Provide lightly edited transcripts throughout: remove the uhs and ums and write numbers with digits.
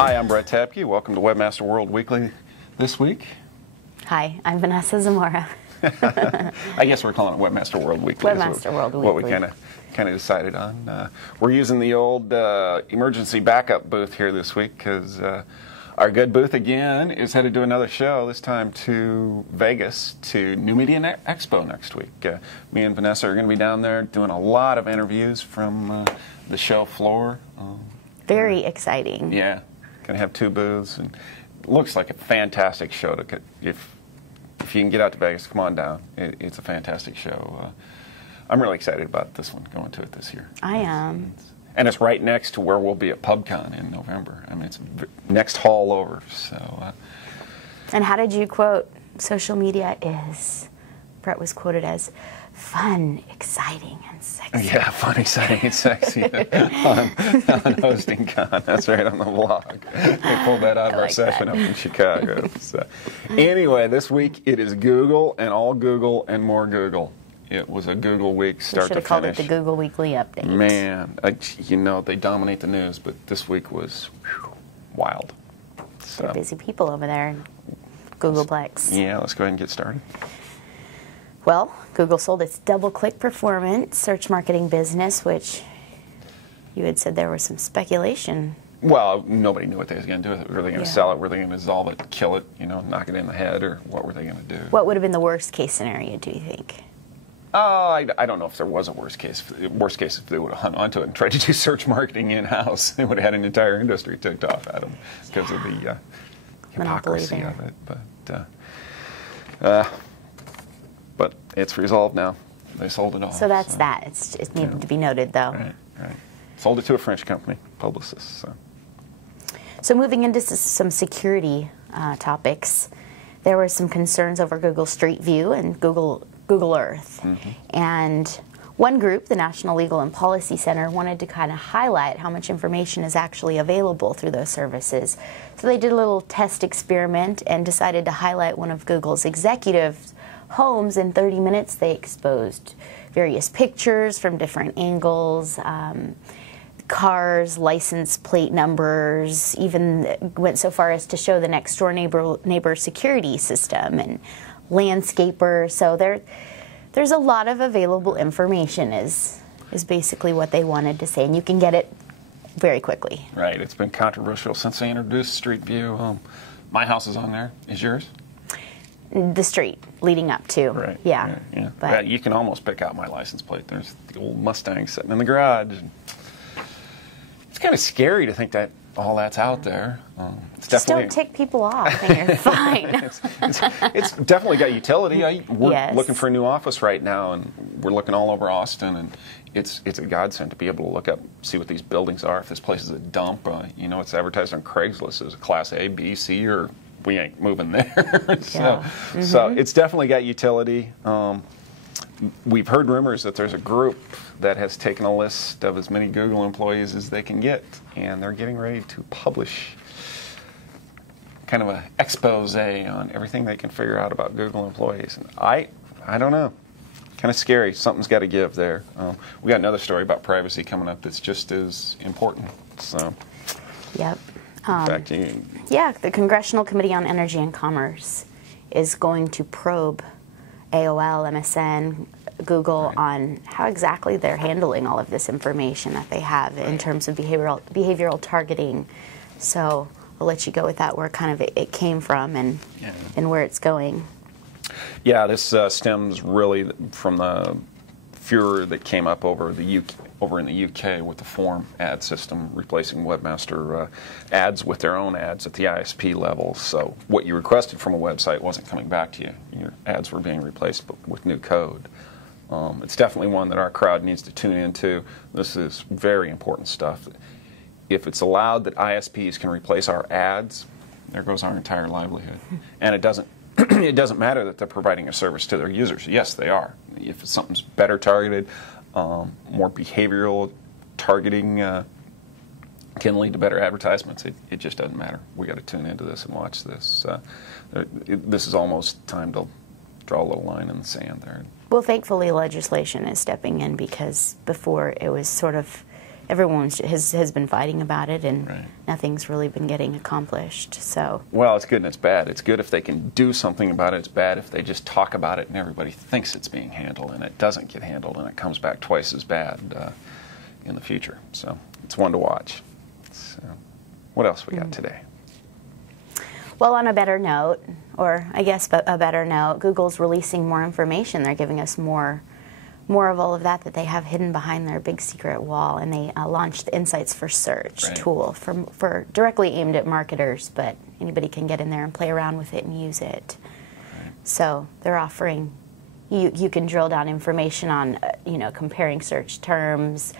Hi, I'm Brett Tapke. Welcome to WebmasterWorld Weekly this week. Hi, I'm Vanessa Zamora. I guess we're calling it WebmasterWorld Weekly. WebmasterWorld Weekly. What we kind of decided on. We're using the old emergency backup booth here this week because our good booth again is headed to another show, this time to Vegas, to New Media Expo next week. Me and Vanessa are going to be down there doing a lot of interviews from the show floor. Very exciting. Yeah, going to have two booths, and it looks like a fantastic show. If you can get out to Vegas, come on down. It's a fantastic show. I'm really excited about this one, going to it this year. I am. And it's right next to where we'll be at PubCon in November. I mean, it's next hall over. So. And how did you quote social media is? Brett was quoted as fun, exciting, and sexy. Yeah, fun, exciting, and sexy on Hosting Con. That's right, on the blog. They pulled that out of our session up in Chicago. So. Anyway, this week it is Google and all Google and more Google. It was a Google week, start to finish. Should have called it the Google Weekly Update. Man, they dominate the news, but this week was wild. So. They're busy people over there in Googleplex. Yeah, let's go ahead and get started. Well, Google sold its DoubleClick performance search marketing business, which you had said there was some speculation. Well, nobody knew what they was going to do with it. Were they going to sell it? Were they going to dissolve it, kill it, knock it in the head, or what were they going to do? What would have been the worst case scenario, do you think? I don't know if there was a worst case. Worst case, if they would have hung onto it and tried to do search marketing in-house, they would have had an entire industry ticked off at them because of the hypocrisy of it. But it's resolved now. They sold it off. So that's that. It needed to be noted, though. Right. Sold it to a French company, Publicis. So moving into some security topics, there were some concerns over Google Street View and Google Earth. Mm-hmm. And one group, the National Legal and Policy Center, wanted to kind of highlight how much information is actually available through those services. So they did a little test experiment and decided to highlight one of Google's executives' homes. In 30 minutes, they exposed various pictures from different angles, cars, license plate numbers, even went so far as to show the next door neighbor security system and landscaper. So there's a lot of available information is basically what they wanted to say, and you can get it very quickly. Right. It's been controversial since they introduced Street View. My house is on there. Is yours? The street leading up to. Right. Yeah. But you can almost pick out my license plate. There's the old Mustang sitting in the garage. It's kind of scary to think that all that's out there. Just don't tick people off and you're fine. It's definitely got utility. We're looking for a new office right now, and we're looking all over Austin, and it's a godsend to be able to look up, see what these buildings are. If this place is a dump, it's advertised on Craigslist as a Class A, B, C, or we ain't moving there. So it's definitely got utility. We've heard rumors that there's a group that has taken a list of as many Google employees as they can get, and they're getting ready to publish kind of an expose on everything they can figure out about Google employees. And I don't know. Kind of scary. Something's got to give there. We got another story about privacy coming up that's just as important. So. Yep. In fact, the Congressional Committee on Energy and Commerce is going to probe AOL, MSN, Google on how exactly they're handling all of this information that they have in terms of behavioral targeting. So I'll let you go with that, where kind of it came from and where it's going. Yeah, this stems really from the furor that came up over in the UK with the form ad system replacing Webmaster ads with their own ads at the ISP level. So what you requested from a website wasn't coming back to you. Your ads were being replaced with new code. It's definitely one that our crowd needs to tune into. This is very important stuff. If it's allowed that ISPs can replace our ads, there goes our entire livelihood. And it doesn't it doesn't matter that they're providing a service to their users. Yes, they are. If something's better targeted, more behavioral targeting can lead to better advertisements. It just doesn't matter. We got to tune into this and watch this. This is almost time to draw a little line in the sand there. Well, thankfully legislation is stepping in, because before it was sort of everyone has been fighting about it, and Right. nothing's really been getting accomplished. So, Well, it's good and it's bad. It's good if they can do something about it. It's bad if they just talk about it and everybody thinks it's being handled and it doesn't get handled and it comes back twice as bad in the future. So it's one to watch. So, what else we got today? well, on a better note, or I guess a better note, Google's releasing more information. They're giving us more of all of that they have hidden behind their big secret wall, and they launched the Insights for Search Right. tool for directly aimed at marketers, but anybody can get in there and play around with it and use it. Right. So they're offering, you can drill down information on comparing search terms,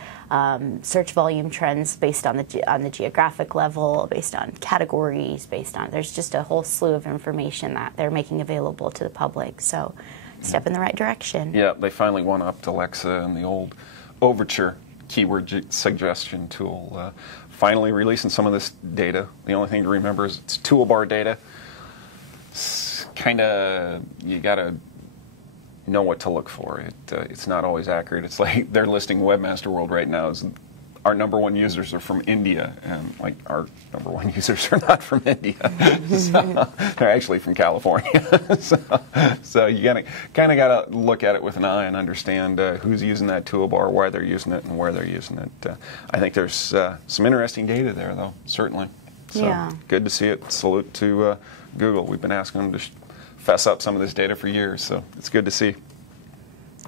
search volume trends based on the geographic level, based on categories, there's just a whole slew of information that they're making available to the public. So step in the right direction. Yeah, they finally one-upped Alexa and the old Overture keyword suggestion tool. Finally releasing some of this data. The only thing to remember is it's toolbar data. It's kind of, you got to know what to look for. It's not always accurate. It's like they're listing WebmasterWorld right now as our #1 users are from India, and like our #1 users are not from India. So, they're actually from California. so you kind of got to look at it with an eye and understand who's using that toolbar, why they're using it, and where they're using it. I think there's some interesting data there, though, certainly. So Yeah. good to see it. Salute to Google. We've been asking them to fess up some of this data for years, so it's good to see.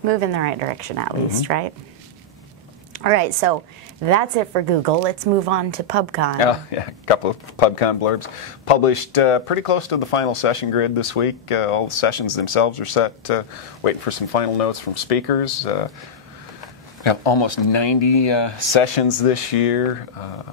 Move in the right direction at least, right? All right, so that's it for Google. Let's move on to PubCon. Oh, yeah, a couple of PubCon blurbs. Published pretty close to the final session grid this week. All the sessions themselves are set. Waiting for some final notes from speakers. We have almost 90 sessions this year,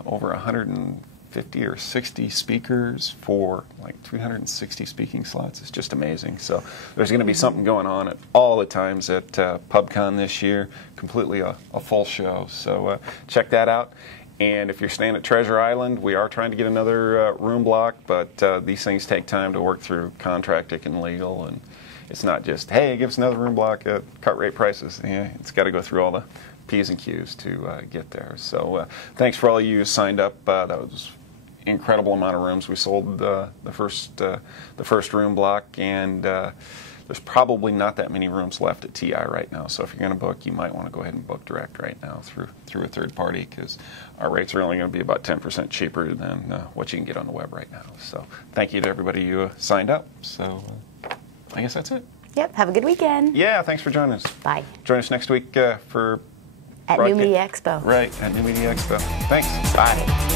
over 150 or 60 speakers for like 360 speaking slots. It's just amazing. So there's going to be something going on at all the times at PubCon this year. Completely a full show. So check that out. And if you're staying at Treasure Island, we are trying to get another room block, but these things take time to work through contracting and legal, and it's not just, hey, give us another room block at cut rate prices. Yeah, it's got to go through all the P's and Q's to get there. So thanks for all you who signed up. That was an incredible amount of rooms. We sold the first room block, and there's probably not that many rooms left at TI right now. So if you're going to book, you might want to go ahead and book direct right now through a third party, because our rates are only going to be about 10% cheaper than what you can get on the web right now. So thank you to everybody who signed up. So I guess that's it. Yep, have a good weekend. Yeah, thanks for joining us. Bye. Join us next week for At New Media Expo. Right, at New Media Expo. Thanks. Bye.